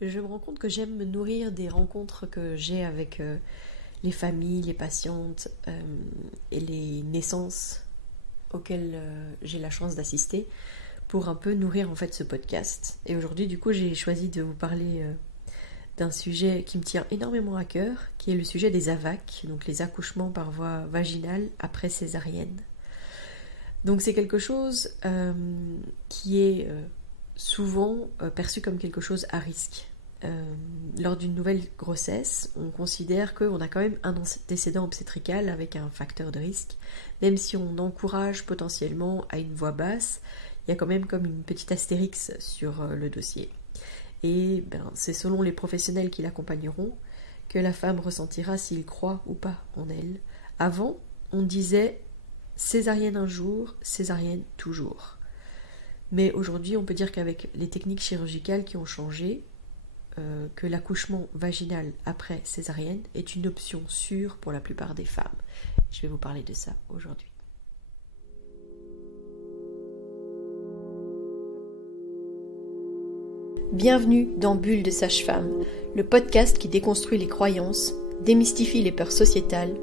Je me rends compte que j'aime me nourrir des rencontres que j'ai avec les familles, les patientes et les naissances auxquelles j'ai la chance d'assister pour un peu nourrir en fait ce podcast. Et aujourd'hui du coup j'ai choisi de vous parler d'un sujet qui me tient énormément à cœur, qui est le sujet des AVAC, donc les accouchements par voie vaginale après césarienne. Donc c'est quelque chose qui est souvent perçu comme quelque chose à risque. Lors d'une nouvelle grossesse, on considère qu'on a quand même un antécédent obstétrical avec un facteur de risque. Même si on encourage potentiellement à une voix basse, il y a quand même comme une petite astérix sur le dossier. Et c'est selon les professionnels qui l'accompagneront que la femme ressentira s'il croit ou pas en elle. Avant, on disait césarienne un jour, césarienne toujours. Mais aujourd'hui, on peut dire qu'avec les techniques chirurgicales qui ont changé, que l'accouchement vaginal après césarienne est une option sûre pour la plupart des femmes. Je vais vous parler de ça aujourd'hui. Bienvenue dans Bulle de Sage-Femme, le podcast qui déconstruit les croyances, démystifie les peurs sociétales,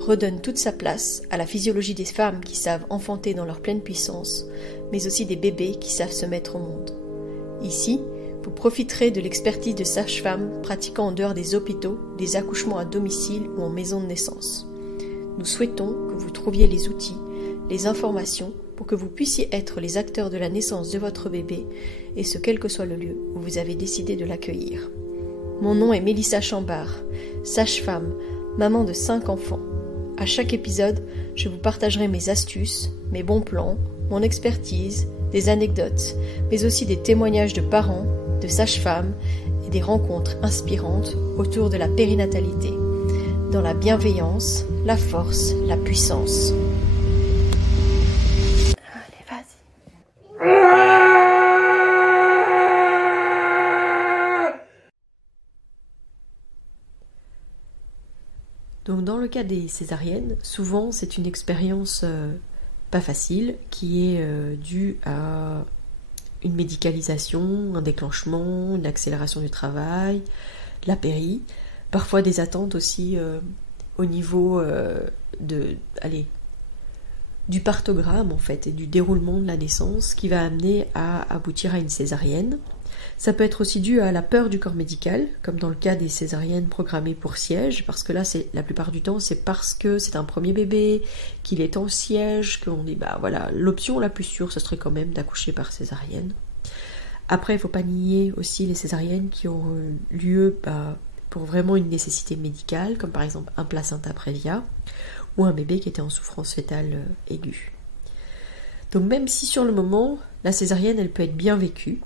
redonne toute sa place à la physiologie des femmes qui savent enfanter dans leur pleine puissance, mais aussi des bébés qui savent se mettre au monde. Ici, vous profiterez de l'expertise de sages-femmes pratiquant en dehors des hôpitaux, des accouchements à domicile ou en maison de naissance. Nous souhaitons que vous trouviez les outils, les informations pour que vous puissiez être les acteurs de la naissance de votre bébé, et ce quel que soit le lieu où vous avez décidé de l'accueillir. Mon nom est Mélissa Chambard, sage-femme, maman de 5 enfants. À chaque épisode, je vous partagerai mes astuces, mes bons plans, mon expertise, des anecdotes, mais aussi des témoignages de parents, de sages-femmes et des rencontres inspirantes autour de la périnatalité, dans la bienveillance, la force, la puissance. Allez, vas-y. Donc dans le cas des césariennes, souvent c'est une expérience pas facile qui est due à une médicalisation, un déclenchement, une accélération du travail, la péri, parfois des attentes aussi au niveau du partogramme en fait et du déroulement de la naissance qui va amener à aboutir à une césarienne. Ça peut être aussi dû à la peur du corps médical, comme dans le cas des césariennes programmées pour siège, parce que là, la plupart du temps, c'est parce que c'est un premier bébé, qu'il est en siège, qu'on dit, l'option la plus sûre, ce serait quand même d'accoucher par césarienne. Après, il ne faut pas nier aussi les césariennes qui ont lieu pour vraiment une nécessité médicale, comme par exemple un placenta prévia, ou un bébé qui était en souffrance fœtale aiguë. Donc même si sur le moment, la césarienne, elle peut être bien vécue,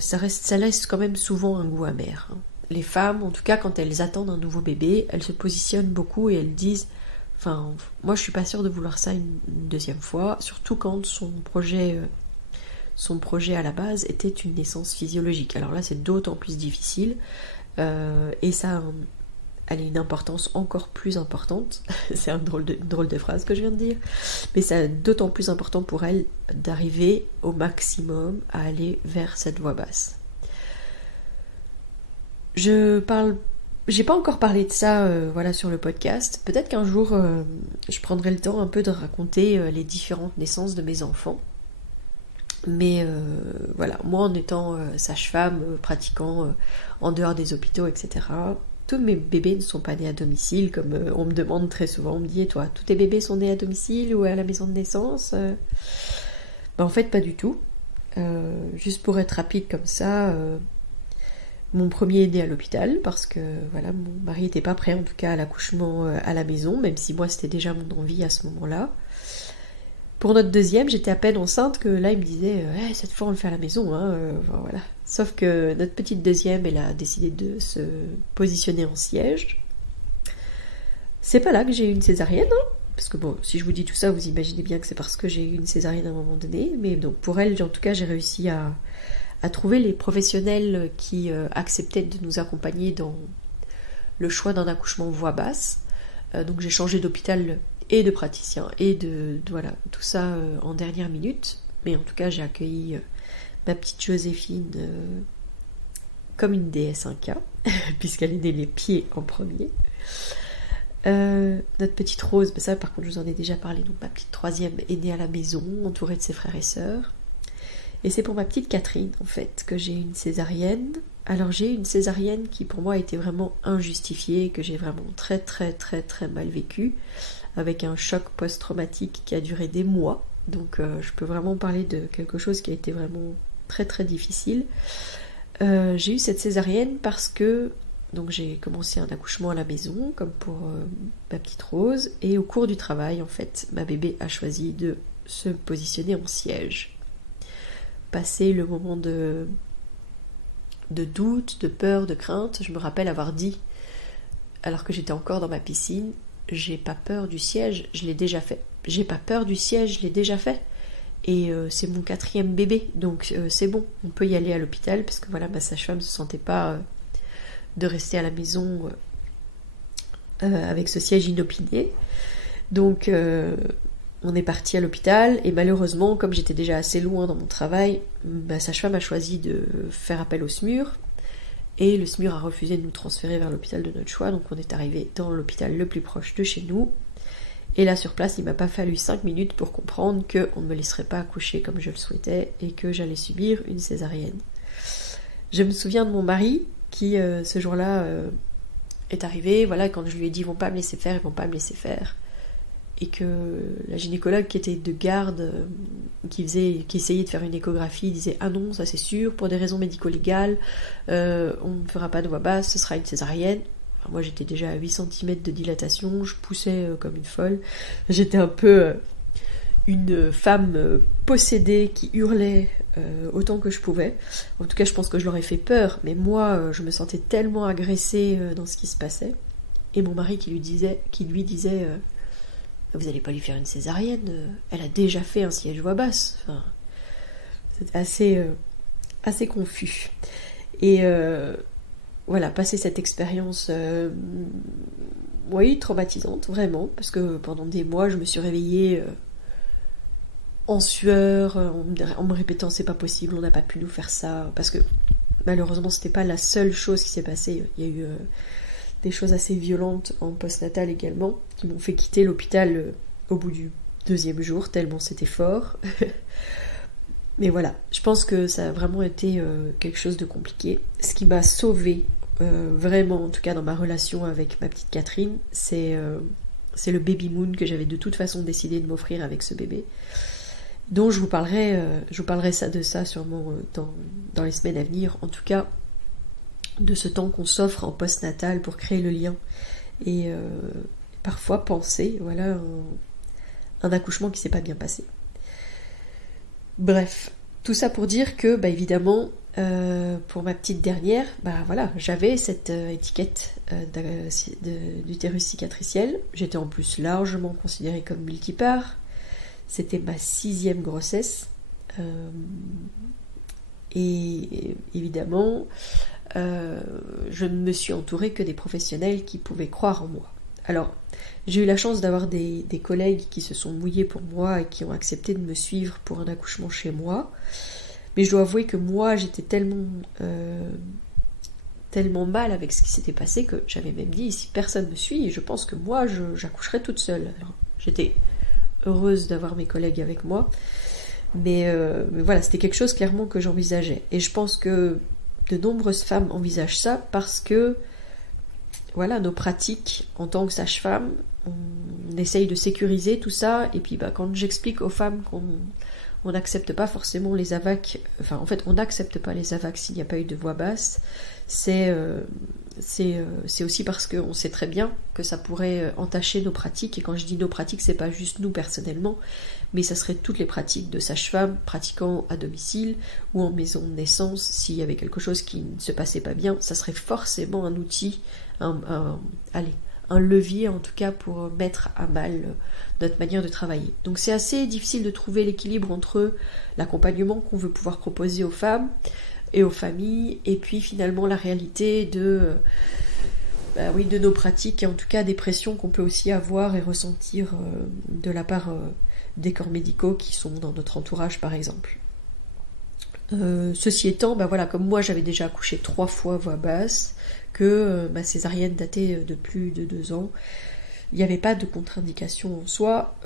ça laisse quand même souvent un goût amer. Les femmes, en tout cas quand elles attendent un nouveau bébé, elles se positionnent beaucoup et elles disent moi je suis pas sûre de vouloir ça une deuxième fois, surtout quand son projet à la base était une naissance physiologique. Alors là c'est d'autant plus difficile et ça a une importance encore plus importante. C'est une drôle de phrase que je viens de dire, mais c'est d'autant plus important pour elle d'arriver au maximum à aller vers cette voie basse. J'ai pas encore parlé de ça sur le podcast. Peut-être qu'un jour je prendrai le temps un peu de raconter les différentes naissances de mes enfants. Mais moi en étant sage-femme, pratiquant en dehors des hôpitaux, etc., tous mes bébés ne sont pas nés à domicile, comme on me demande très souvent. On me dit, et toi, tous tes bébés sont nés à domicile ou à la maison de naissance ? En fait, pas du tout. Juste pour être rapide comme ça, mon premier est né à l'hôpital, parce que mon mari n'était pas prêt, en tout cas, à l'accouchement à la maison, même si moi, c'était déjà mon envie à ce moment-là. Pour notre deuxième, j'étais à peine enceinte que là, il me disait cette fois, on le fait à la maison. Voilà. Sauf que notre petite deuxième, elle a décidé de se positionner en siège. C'est pas là que j'ai eu une césarienne, parce que si je vous dis tout ça, vous imaginez bien que c'est parce que j'ai eu une césarienne à un moment donné. Mais donc pour elle, en tout cas, j'ai réussi à trouver les professionnels qui acceptaient de nous accompagner dans le choix d'un accouchement voix basse. Donc j'ai changé d'hôpital et de praticien et tout ça en dernière minute. Mais en tout cas, j'ai accueilli ma petite Joséphine comme une déesse inca, puisqu'elle est née les pieds en premier. Notre petite Rose, ça par contre je vous en ai déjà parlé, donc ma petite troisième est née à la maison, entourée de ses frères et sœurs. Et c'est pour ma petite Catherine, en fait, que j'ai une césarienne. Alors j'ai une césarienne qui pour moi était vraiment injustifiée, que j'ai vraiment très mal vécue, avec un choc post-traumatique qui a duré des mois. Donc je peux vraiment parler de quelque chose qui a été vraiment très difficile. J'ai eu cette césarienne parce que donc j'ai commencé un accouchement à la maison, comme pour ma petite Rose, et au cours du travail, en fait, ma bébé a choisi de se positionner en siège. Passé le moment de doute, de peur, de crainte, je me rappelle avoir dit, alors que j'étais encore dans ma piscine, j'ai pas peur du siège, je l'ai déjà fait. J'ai pas peur du siège, je l'ai déjà fait. Et c'est mon 4e bébé, donc c'est bon, on peut y aller à l'hôpital, parce que voilà, ma sage-femme ne se sentait pas de rester à la maison avec ce siège inopiné. Donc on est parti à l'hôpital, et malheureusement, comme j'étais déjà assez loin dans mon travail, ma sage-femme a choisi de faire appel au SMUR, et le SMUR a refusé de nous transférer vers l'hôpital de notre choix, donc on est arrivé dans l'hôpital le plus proche de chez nous. Et là, sur place, il m'a pas fallu 5 minutes pour comprendre qu'on ne me laisserait pas accoucher comme je le souhaitais et que j'allais subir une césarienne. Je me souviens de mon mari qui, ce jour-là, est arrivé, voilà, quand je lui ai dit « ils vont pas me laisser faire, ils vont pas me laisser faire ». Et que la gynécologue qui était de garde, qui essayait de faire une échographie, disait « ah non, ça c'est sûr, pour des raisons médico-légales, on ne fera pas de voix basse, ce sera une césarienne ». Moi j'étais déjà à 8 cm de dilatation, je poussais comme une folle. J'étais un peu une femme possédée qui hurlait autant que je pouvais. En tout cas je pense que je leur ai fait peur, mais moi je me sentais tellement agressée dans ce qui se passait. Et mon mari qui lui disait vous allez pas lui faire une césarienne, elle a déjà fait un siège voix basse. Enfin, c'était assez confus. Et voilà, passer cette expérience, oui, traumatisante, vraiment, parce que pendant des mois, je me suis réveillée en sueur, en me répétant c'est pas possible, on n'a pas pu nous faire ça, parce que malheureusement, c'était pas la seule chose qui s'est passée. Il y a eu des choses assez violentes en postnatal également, qui m'ont fait quitter l'hôpital au bout du 2e jour, tellement c'était fort. Mais voilà, je pense que ça a vraiment été quelque chose de compliqué. Ce qui m'a sauvée, vraiment, en tout cas dans ma relation avec ma petite Catherine, c'est le baby moon que j'avais de toute façon décidé de m'offrir avec ce bébé, dont je vous parlerai de ça sûrement dans les semaines à venir, en tout cas de ce temps qu'on s'offre en postnatal pour créer le lien et parfois penser, voilà, un accouchement qui s'est pas bien passé. Bref, tout ça pour dire que, évidemment, pour ma petite dernière, voilà, j'avais cette étiquette d'utérus cicatriciel. J'étais en plus largement considérée comme multipare. C'était ma 6e grossesse. Et évidemment, je ne me suis entourée que des professionnels qui pouvaient croire en moi. Alors, j'ai eu la chance d'avoir des collègues qui se sont mouillés pour moi et qui ont accepté de me suivre pour un accouchement chez moi. Mais je dois avouer que moi, j'étais tellement mal avec ce qui s'était passé que j'avais même dit, si personne me suit, je pense que moi, j'accoucherai toute seule. Alors, j'étais heureuse d'avoir mes collègues avec moi. Mais voilà, c'était quelque chose clairement que j'envisageais. Et je pense que de nombreuses femmes envisagent ça parce que voilà, nos pratiques en tant que sage-femme, on essaye de sécuriser tout ça, et puis quand j'explique aux femmes qu'on n'accepte pas forcément les AVAC, enfin en fait on n'accepte pas les AVAC s'il n'y a pas eu de voix basse, c'est aussi parce qu'on sait très bien que ça pourrait entacher nos pratiques, et quand je dis nos pratiques, c'est pas juste nous personnellement, mais ça serait toutes les pratiques de sage-femme pratiquant à domicile ou en maison de naissance. S'il y avait quelque chose qui ne se passait pas bien, ça serait forcément un outil, un levier en tout cas pour mettre à mal notre manière de travailler. Donc c'est assez difficile de trouver l'équilibre entre l'accompagnement qu'on veut pouvoir proposer aux femmes et aux familles, et puis finalement la réalité de nos pratiques, et en tout cas des pressions qu'on peut aussi avoir et ressentir de la part des corps médicaux qui sont dans notre entourage par exemple. Ceci étant, voilà, comme moi j'avais déjà accouché 3 fois voix basse, que ma césarienne datait de plus de 2 ans, il n'y avait pas de contre-indication en soi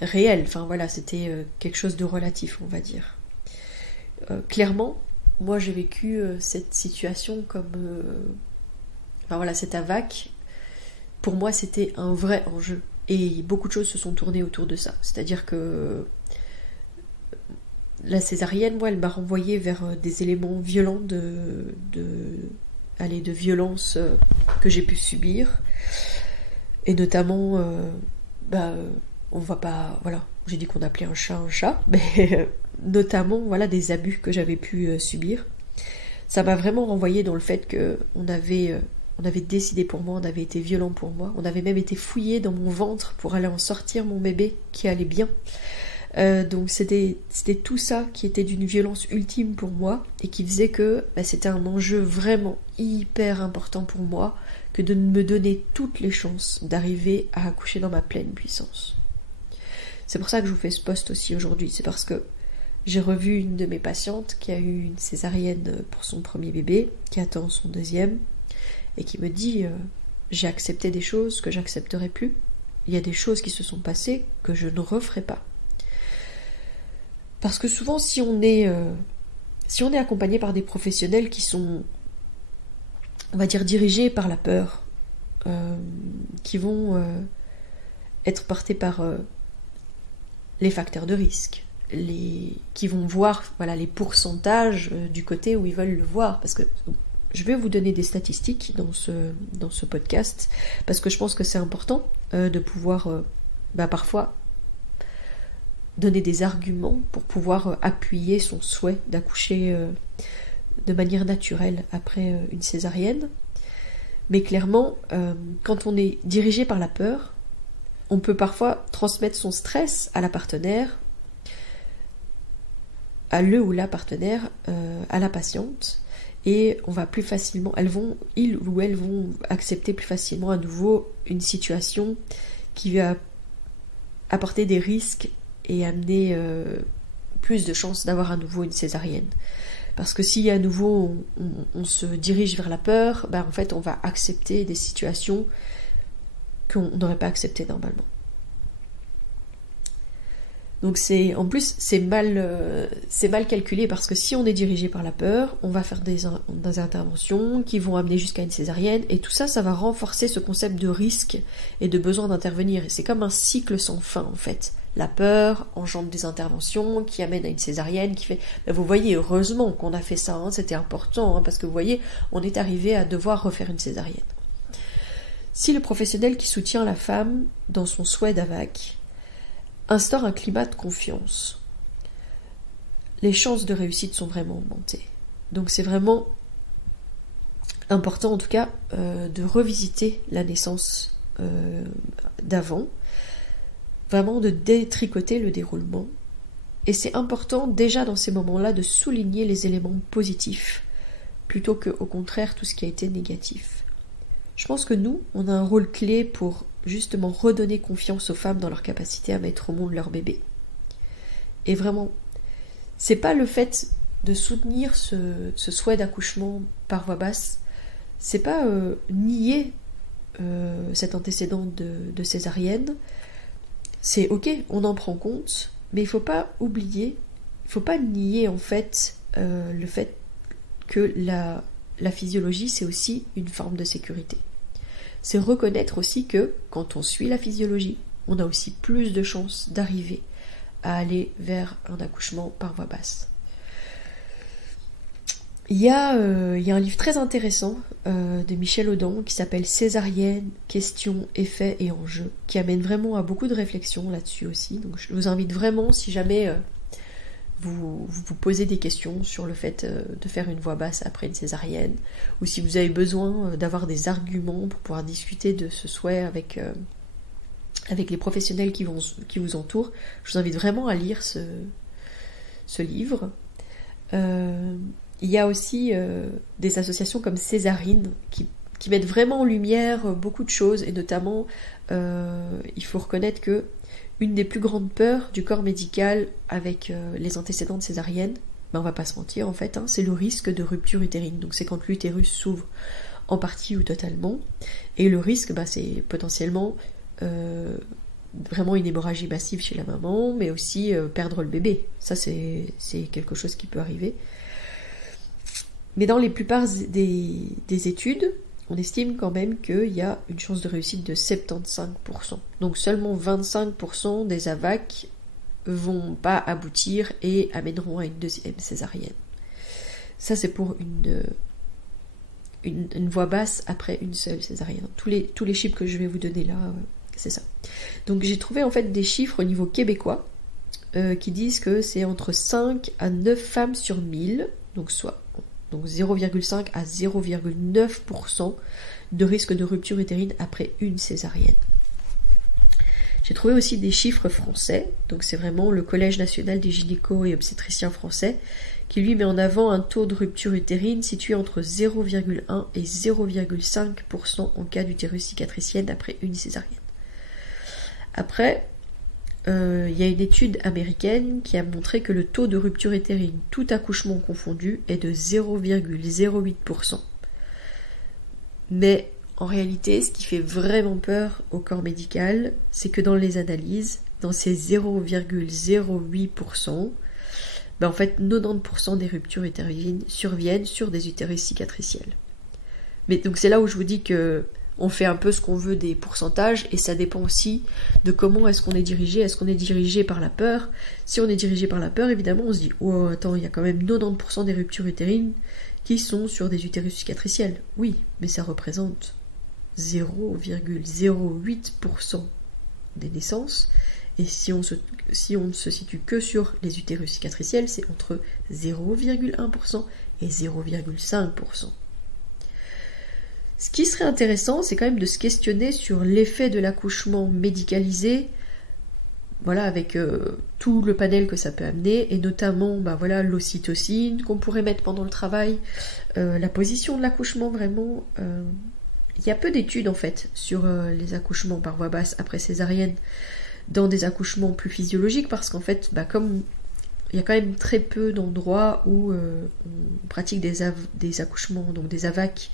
réelle. Enfin voilà, c'était quelque chose de relatif, on va dire. Clairement, moi j'ai vécu cette situation comme... cette AVAC, pour moi c'était un vrai enjeu. Et beaucoup de choses se sont tournées autour de ça. C'est-à-dire que la césarienne, moi, elle m'a renvoyée vers des éléments violents de violence que j'ai pu subir. Et notamment, on va pas... Voilà, j'ai dit qu'on appelait un chat, mais notamment, des abus que j'avais pu subir. Ça m'a vraiment renvoyé dans le fait qu'on avait décidé pour moi, on avait été violent pour moi, on avait même été fouillé dans mon ventre pour aller en sortir mon bébé qui allait bien. Donc c'était tout ça qui était d'une violence ultime pour moi et qui faisait que c'était un enjeu vraiment hyper important pour moi que de me donner toutes les chances d'arriver à accoucher dans ma pleine puissance. C'est pour ça que je vous fais ce post aussi aujourd'hui, c'est parce que j'ai revu une de mes patientes qui a eu une césarienne pour son premier bébé, qui attend son deuxième, et qui me dit j'ai accepté des choses que j'accepterai plus. Il y a des choses qui se sont passées que je ne referai pas. Parce que souvent, si on est accompagné par des professionnels qui sont, on va dire, dirigés par la peur, qui vont être portés par les facteurs de risque, qui vont voir les pourcentages du côté où ils veulent le voir, parce que je vais vous donner des statistiques dans ce podcast, parce que je pense que c'est important de pouvoir parfois donner des arguments pour pouvoir appuyer son souhait d'accoucher de manière naturelle après une césarienne. Mais clairement, quand on est dirigé par la peur, on peut parfois transmettre son stress à la partenaire, à le ou la partenaire, à la patiente, et on va plus facilement, ils ou elles vont accepter plus facilement à nouveau une situation qui va apporter des risques et amener plus de chances d'avoir à nouveau une césarienne. Parce que si à nouveau on se dirige vers la peur, en fait on va accepter des situations qu'on n'aurait pas acceptées normalement. Donc c'est mal calculé, parce que si on est dirigé par la peur, on va faire des interventions qui vont amener jusqu'à une césarienne, et tout ça va renforcer ce concept de risque et de besoin d'intervenir. Et c'est comme un cycle sans fin en fait. La peur engendre des interventions qui amènent à une césarienne qui fait... vous voyez, heureusement qu'on a fait ça, c'était important, parce que vous voyez, on est arrivé à devoir refaire une césarienne. Si le professionnel qui soutient la femme dans son souhait d'AVAC instaure un climat de confiance, les chances de réussite sont vraiment augmentées. Donc c'est vraiment important en tout cas de revisiter la naissance d'avant, vraiment de détricoter le déroulement. Et c'est important déjà dans ces moments-là de souligner les éléments positifs plutôt que au contraire tout ce qui a été négatif. Je pense que nous, on a un rôle clé pour justement redonner confiance aux femmes dans leur capacité à mettre au monde leur bébé. Et vraiment, c'est pas le fait de soutenir ce souhait d'accouchement par voix basse, c'est pas nier cet antécédent de césarienne. C'est ok, on en prend compte, mais il faut pas oublier, il faut pas nier en fait le fait que la physiologie c'est aussi une forme de sécurité. C'est reconnaître aussi que quand on suit la physiologie, on a aussi plus de chances d'arriver à aller vers un accouchement par voie basse. Il y a un livre très intéressant de Michel Audin qui s'appelle Césarienne, questions, effets et enjeux, qui amène vraiment à beaucoup de réflexions là-dessus aussi. Donc je vous invite vraiment, si jamais vous posez des questions sur le fait de faire une voix basse après une césarienne, ou si vous avez besoin d'avoir des arguments pour pouvoir discuter de ce souhait avec les professionnels qui vous entourent, je vous invite vraiment à lire ce livre. Il y a aussi des associations comme Césarine qui mettent vraiment en lumière beaucoup de choses, et notamment il faut reconnaître que une des plus grandes peurs du corps médical avec les antécédents de césarienne, on va pas se mentir en fait, c'est le risque de rupture utérine. Donc c'est quand l'utérus s'ouvre en partie ou totalement, et le risque c'est potentiellement vraiment une hémorragie massive chez la maman, mais aussi perdre le bébé. Ça c'est quelque chose qui peut arriver. Mais dans les plupart des études, on estime quand même qu'il y a une chance de réussite de 75%. Donc seulement 25% des AVAC vont pas aboutir et amèneront à une deuxième césarienne. Ça c'est pour une voie basse après une seule césarienne. Tous les chiffres que je vais vous donner là, c'est ça. Donc j'ai trouvé en fait des chiffres au niveau québécois qui disent que c'est entre 5 à 9 femmes sur 1000, donc 0,5 à 0,9% de risque de rupture utérine après une césarienne. J'ai trouvé aussi des chiffres français, donc c'est vraiment le Collège national des gynécos et obstétriciens français, qui lui met en avant un taux de rupture utérine situé entre 0,1 et 0,5% en cas d'utérus cicatricienne après une césarienne. Après, il y a une étude américaine qui a montré que le taux de rupture utérine, tout accouchement confondu, est de 0,08%. Mais en réalité, ce qui fait vraiment peur au corps médical, c'est que dans les analyses, dans ces 0,08%, en fait 90% des ruptures utérines surviennent sur des utérus cicatriciels. Mais donc c'est là où je vous dis que on fait un peu ce qu'on veut des pourcentages, et ça dépend aussi de comment est-ce qu'on est dirigé. Est-ce qu'on est dirigé par la peur? Si on est dirigé par la peur, évidemment, on se dit « Oh, attends, il y a quand même 90% des ruptures utérines qui sont sur des utérus cicatriciels. » Oui, mais ça représente 0,08% des naissances, et si on ne se situe que sur les utérus cicatriciels, c'est entre 0,1% et 0,5%. Ce qui serait intéressant, c'est quand même de se questionner sur l'effet de l'accouchement médicalisé, avec tout le panel que ça peut amener, et notamment l'ocytocine qu'on pourrait mettre pendant le travail, la position de l'accouchement vraiment. Il y a peu d'études en fait sur les accouchements par voie basse après césarienne dans des accouchements plus physiologiques, parce qu'en fait, comme il y a quand même très peu d'endroits où on pratique des accouchements, donc des AVAC,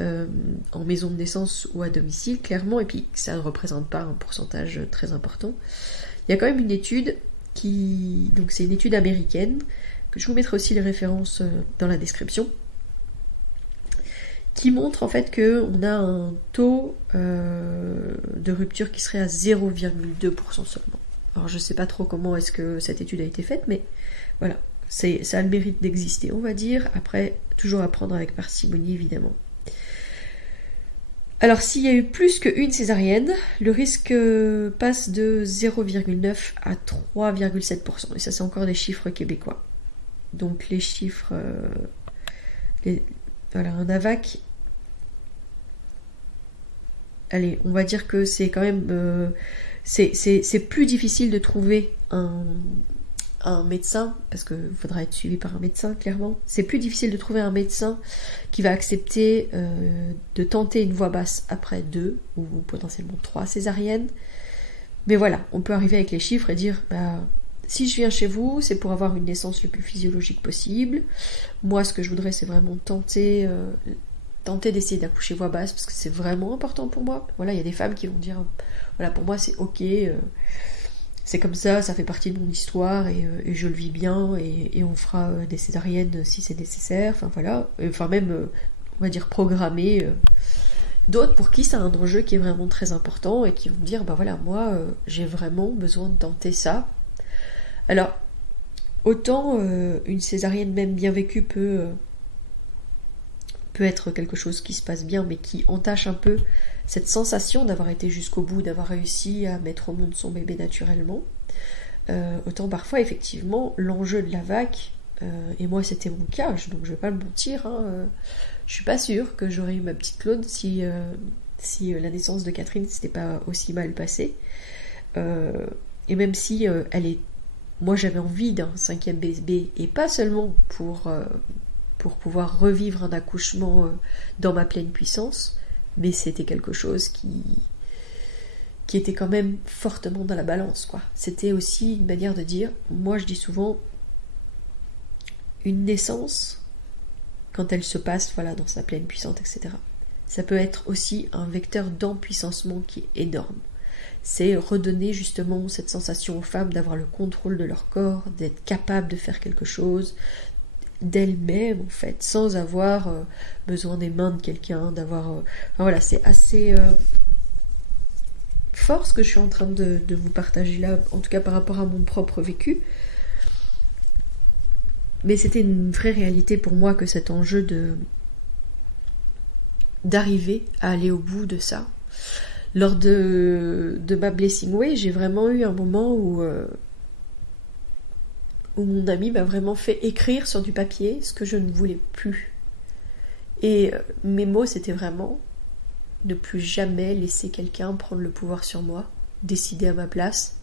en maison de naissance ou à domicile, clairement, et puis ça ne représente pas un pourcentage très important. Il y a quand même une étude donc c'est une étude américaine, que je vous mettrai aussi les références dans la description, qui montre en fait qu'on a un taux de rupture qui serait à 0,2% seulement. Alors je sais pas trop comment est-ce que cette étude a été faite, mais voilà, ça a le mérite d'exister, on va dire. Après, toujours à prendre avec parcimonie, évidemment. Alors s'il y a eu plus qu'une césarienne, le risque passe de 0,9 à 3,7%. Et ça, c'est encore des chiffres québécois. Donc les chiffres... un AVAC... Allez, on va dire que c'est quand même... c'est plus difficile de trouver un médecin, parce qu'il faudra être suivi par un médecin, clairement. C'est plus difficile de trouver un médecin qui va accepter de tenter une voie basse après 2 ou potentiellement 3 césariennes. Mais voilà, on peut arriver avec les chiffres et dire, si je viens chez vous, c'est pour avoir une naissance le plus physiologique possible. Moi, ce que je voudrais, c'est vraiment tenter d'essayer d'accoucher voie basse, parce que c'est vraiment important pour moi. Voilà, il y a des femmes qui vont dire, pour moi, c'est ok... c'est comme ça fait partie de mon histoire et je le vis bien et on fera des césariennes si c'est nécessaire, même on va dire programmer. D'autres pour qui c'est un enjeu qui est vraiment très important et qui vont dire moi j'ai vraiment besoin de tenter ça. Alors autant une césarienne même bien vécue peut être quelque chose qui se passe bien, mais qui entache un peu cette sensation d'avoir été jusqu'au bout, d'avoir réussi à mettre au monde son bébé naturellement. Autant parfois, effectivement, l'enjeu de l'AVAC, et moi c'était mon cas, donc je vais pas le mentir, je suis pas sûre que j'aurais eu ma petite Claude si la naissance de Catherine s'était pas aussi mal passée. Et même si moi j'avais envie d'un 5e bébé, et pas seulement pour pouvoir revivre un accouchement dans ma pleine puissance, mais c'était quelque chose qui était quand même fortement dans la balance, quoi. C'était aussi une manière de dire, moi je dis souvent, une naissance, quand elle se passe voilà, dans sa pleine puissance, etc., ça peut être aussi un vecteur d'empuissancement qui est énorme. C'est redonner justement cette sensation aux femmes d'avoir le contrôle de leur corps, d'être capable de faire quelque chose d'elles-mêmes en fait, sans avoir besoin des mains de quelqu'un, d'avoir... Enfin, voilà, c'est assez fort ce que je suis en train de vous partager là, en tout cas par rapport à mon propre vécu. Mais c'était une vraie réalité pour moi que cet enjeu d'arriver à aller au bout de ça. Lors de ma Blessing Way, j'ai vraiment eu un moment où mon ami m'a vraiment fait écrire sur du papier ce que je ne voulais plus. Et mes mots, c'était vraiment ne plus jamais laisser quelqu'un prendre le pouvoir sur moi, décider à ma place.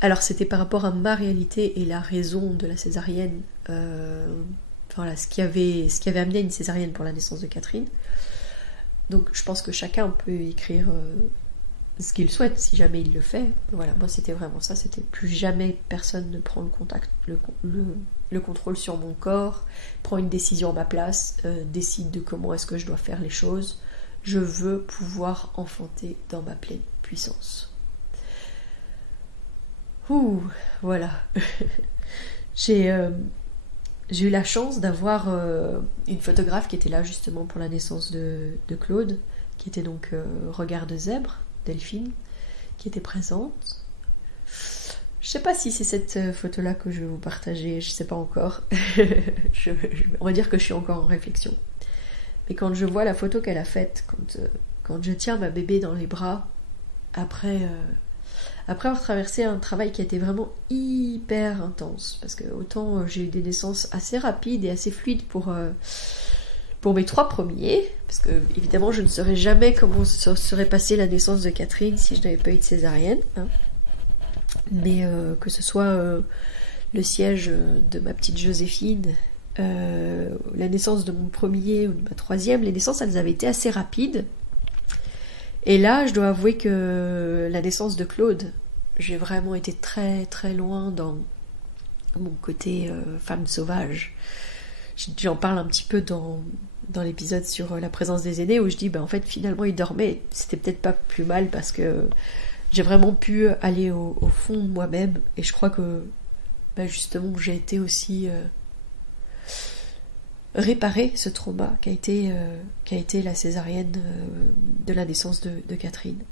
Alors c'était par rapport à ma réalité et la raison de la césarienne, voilà, ce qui avait amené à une césarienne pour la naissance de Catherine. Donc je pense que chacun peut écrire ce qu'il souhaite si jamais il le fait. Voilà, moi c'était vraiment ça, c'était plus jamais personne ne prend le contrôle sur mon corps, prend une décision à ma place, décide de comment est-ce que je dois faire les choses. Je veux pouvoir enfanter dans ma pleine puissance. Ouh, voilà. J'ai eu la chance d'avoir une photographe qui était là justement pour la naissance de Claude, qui était donc regard de zèbre, Delphine, qui était présente. Je sais pas si c'est cette photo-là que je vais vous partager, je sais pas encore. On va dire que je suis encore en réflexion. Mais quand je vois la photo qu'elle a faite, quand je tiens ma bébé dans les bras, après avoir traversé un travail qui a été vraiment hyper intense, parce que autant j'ai eu des naissances assez rapides et assez fluides pour mes 3 premiers, parce que évidemment je ne saurais jamais comment se serait passée la naissance de Catherine si je n'avais pas eu de césarienne, hein. Mais que ce soit le siège de ma petite Joséphine, la naissance de mon premier ou de ma 3e, les naissances elles avaient été assez rapides. Et là je dois avouer que la naissance de Claude, j'ai vraiment été très très loin dans mon côté femme sauvage. J'en parle un petit peu dans l'épisode sur la présence des aînés, où je dis en fait finalement il dormait, c'était peut-être pas plus mal, parce que j'ai vraiment pu aller au fond de moi-même, et je crois que justement j'ai été aussi réparer ce trauma qu'a été la césarienne de la naissance de Catherine.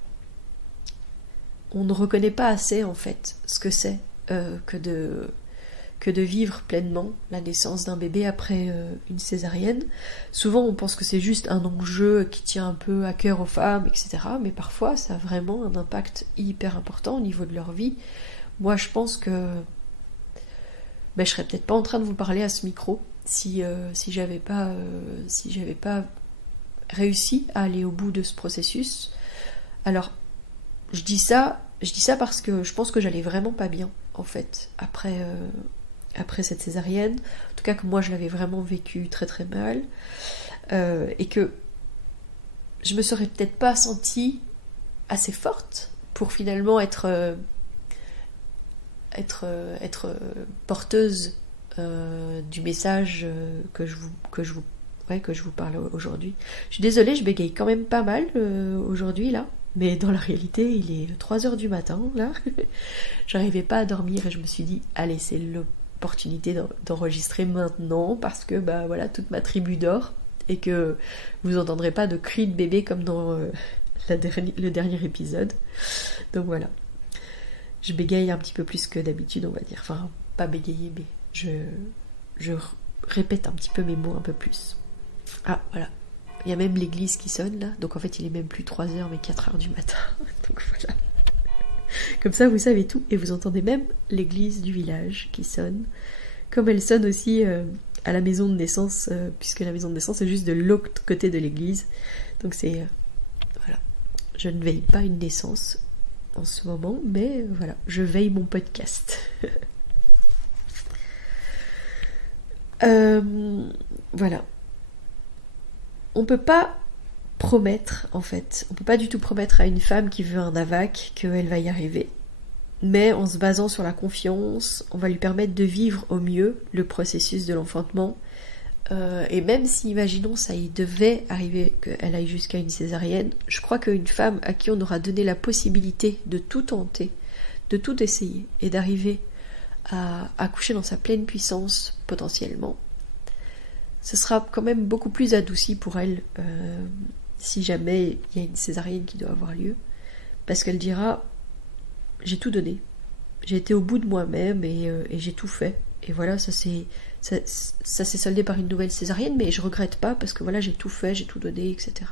On ne reconnaît pas assez en fait ce que c'est que de vivre pleinement la naissance d'un bébé après une césarienne. Souvent on pense que c'est juste un enjeu qui tient un peu à cœur aux femmes, etc. Mais parfois ça a vraiment un impact hyper important au niveau de leur vie. Moi je pense que je serais peut-être pas en train de vous parler à ce micro si j'avais pas réussi à aller au bout de ce processus. Alors je dis ça parce que je pense que j'allais vraiment pas bien en fait après cette césarienne, en tout cas que moi je l'avais vraiment vécu très très mal, et que je me serais peut-être pas sentie assez forte pour finalement être porteuse du message que je vous parle aujourd'hui. Je suis désolée, je bégaye quand même pas mal aujourd'hui là, mais dans la réalité il est 3h du matin là. J'arrivais pas à dormir et je me suis dit allez, c'est l'opportunité d'enregistrer maintenant, parce que voilà, toute ma tribu dort et que vous entendrez pas de cris de bébé comme dans le dernier épisode. Donc voilà, je bégaye un petit peu plus que d'habitude, on va dire, enfin pas bégayer, mais je répète un petit peu mes mots un peu plus. Ah voilà, il y a même l'église qui sonne là, donc en fait il est même plus 3h mais 4h du matin. Donc voilà, comme ça vous savez tout, et vous entendez même l'église du village qui sonne, comme elle sonne aussi à la maison de naissance, puisque la maison de naissance est juste de l'autre côté de l'église. Donc c'est voilà, je ne veille pas une naissance en ce moment, mais voilà, je veille mon podcast. Voilà, on peut pas promettre, en fait. On peut pas du tout promettre à une femme qui veut un AVAC qu'elle va y arriver. Mais en se basant sur la confiance, on va lui permettre de vivre au mieux le processus de l'enfantement. Et même si, imaginons, ça y devait arriver qu'elle aille jusqu'à une césarienne, je crois qu'une femme à qui on aura donné la possibilité de tout tenter, de tout essayer, et d'arriver à accoucher dans sa pleine puissance, potentiellement, ce sera quand même beaucoup plus adouci pour elle, si jamais il y a une césarienne qui doit avoir lieu, parce qu'elle dira « j'ai tout donné, j'ai été au bout de moi-même et j'ai tout fait, et voilà, ça s'est soldé par une nouvelle césarienne, mais je regrette pas parce que voilà, j'ai tout fait, j'ai tout donné, etc. »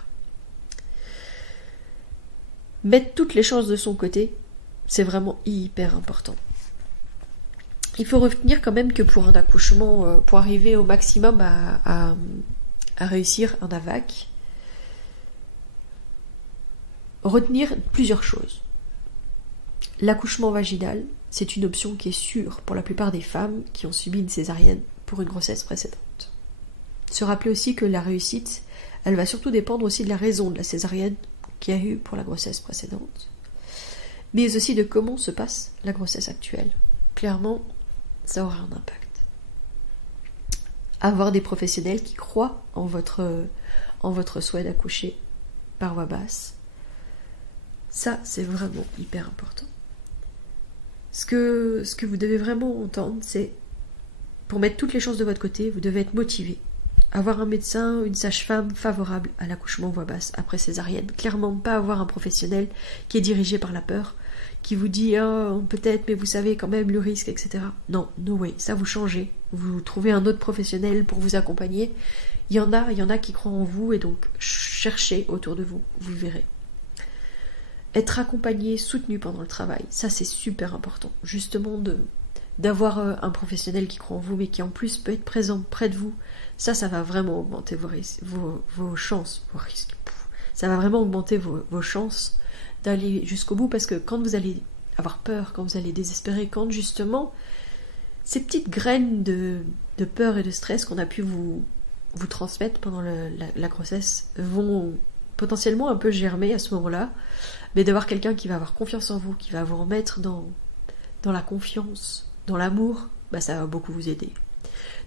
Mettre toutes les chances de son côté, c'est vraiment hyper important. Il faut retenir quand même que pour un accouchement, pour arriver au maximum à réussir un AVAC, retenir plusieurs choses. L'accouchement vaginal, c'est une option qui est sûre pour la plupart des femmes qui ont subi une césarienne pour une grossesse précédente. Se rappeler aussi que la réussite, elle va surtout dépendre aussi de la raison de la césarienne qu'il y a eu pour la grossesse précédente, mais aussi de comment se passe la grossesse actuelle. Clairement, ça aura un impact. Avoir des professionnels qui croient en votre souhait d'accoucher par voie basse, ça, c'est vraiment hyper important. Ce que vous devez vraiment entendre, c'est, pour mettre toutes les chances de votre côté, vous devez être motivé. Avoir un médecin, une sage-femme favorable à l'accouchement voie basse après césarienne. Clairement, pas avoir un professionnel qui est dirigé par la peur, qui vous dit « oh, peut-être, mais vous savez quand même le risque, etc. » Non, no way, ça vous changez. Vous trouvez un autre professionnel pour vous accompagner. Il y en a qui croient en vous, et donc cherchez autour de vous, vous verrez. Être accompagné, soutenu pendant le travail, ça c'est super important. Justement d'avoir un professionnel qui croit en vous, mais qui en plus peut être présent près de vous, ça va vraiment augmenter vos chances, vos risques. Ça va vraiment augmenter vos chances d'aller jusqu'au bout, parce que quand vous allez avoir peur, quand vous allez désespérer, quand justement ces petites graines de peur et de stress qu'on a pu vous transmettre pendant la grossesse vont potentiellement un peu germer à ce moment-là, mais d'avoir quelqu'un qui va avoir confiance en vous, qui va vous remettre dans la confiance, dans l'amour, ça va beaucoup vous aider.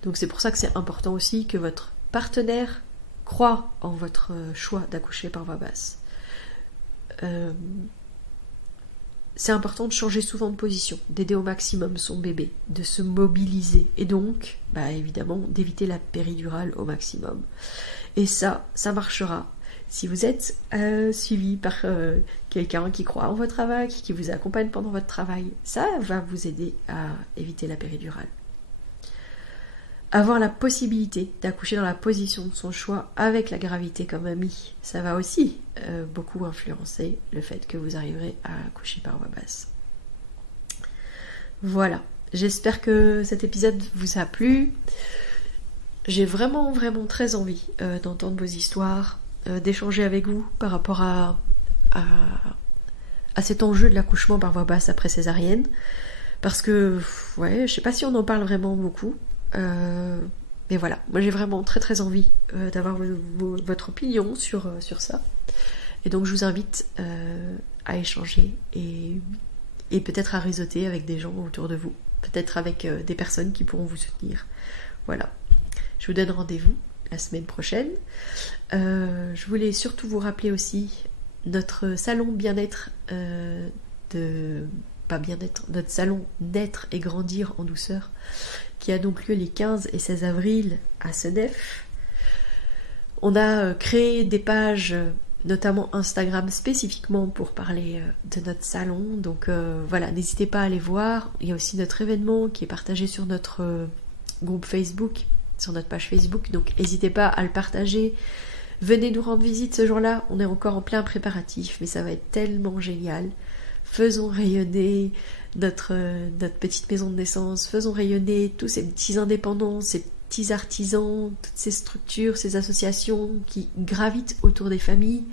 Donc c'est pour ça que c'est important aussi que votre partenaire croit en votre choix d'accoucher par voie basse. C'est important de changer souvent de position, d'aider au maximum son bébé, de se mobiliser, et donc, évidemment, d'éviter la péridurale au maximum. Et ça marchera si vous êtes suivi par quelqu'un qui croit en votre travail, qui vous accompagne pendant votre travail. Ça va vous aider à éviter la péridurale. Avoir la possibilité d'accoucher dans la position de son choix avec la gravité comme amie, ça va aussi beaucoup influencer le fait que vous arriverez à accoucher par voie basse. Voilà, j'espère que cet épisode vous a plu. J'ai vraiment très envie d'entendre vos histoires, d'échanger avec vous par rapport à cet enjeu de l'accouchement par voie basse après césarienne, parce que je sais pas si on en parle vraiment beaucoup. Mais voilà, moi j'ai vraiment très envie d'avoir votre opinion sur ça, et donc je vous invite à échanger et peut-être à réseauter avec des gens autour de vous, peut-être avec des personnes qui pourront vous soutenir. Voilà, je vous donne rendez-vous la semaine prochaine. Je voulais surtout vous rappeler aussi notre salon bien-être notre salon Naître et Grandir en Douceur, qui a donc lieu les 15 et 16 avril à Senef. On a créé des pages, notamment Instagram, spécifiquement pour parler de notre salon. Donc voilà, n'hésitez pas à aller voir. Il y a aussi notre événement qui est partagé sur notre groupe Facebook, sur notre page Facebook. Donc n'hésitez pas à le partager. Venez nous rendre visite ce jour-là. On est encore en plein préparatif, mais ça va être tellement génial. Faisons rayonner notre petite maison de naissance, faisons rayonner tous ces petits indépendants, ces petits artisans, toutes ces structures, ces associations qui gravitent autour des familles,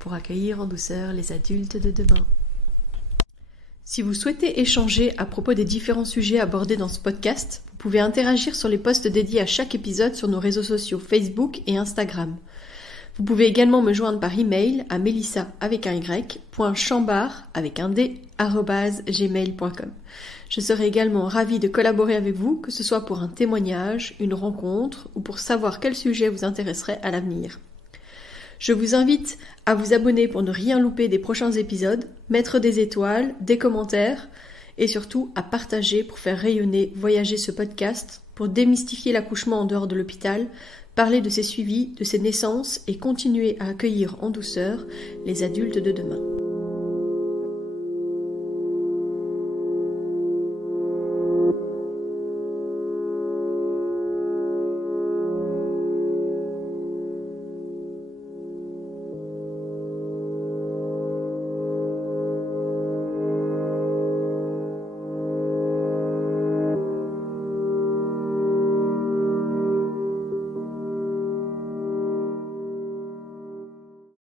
pour accueillir en douceur les adultes de demain. Si vous souhaitez échanger à propos des différents sujets abordés dans ce podcast, vous pouvez interagir sur les posts dédiés à chaque épisode sur nos réseaux sociaux Facebook et Instagram. Vous pouvez également me joindre par email à melissa.chambard@gmail.com. Je serai également ravie de collaborer avec vous, que ce soit pour un témoignage, une rencontre ou pour savoir quel sujet vous intéresserait à l'avenir. Je vous invite à vous abonner pour ne rien louper des prochains épisodes, mettre des étoiles, des commentaires et surtout à partager pour faire rayonner, voyager ce podcast, pour démystifier l'accouchement en dehors de l'hôpital, parler de ses suivis, de ses naissances et continuer à accueillir en douceur les adultes de demain.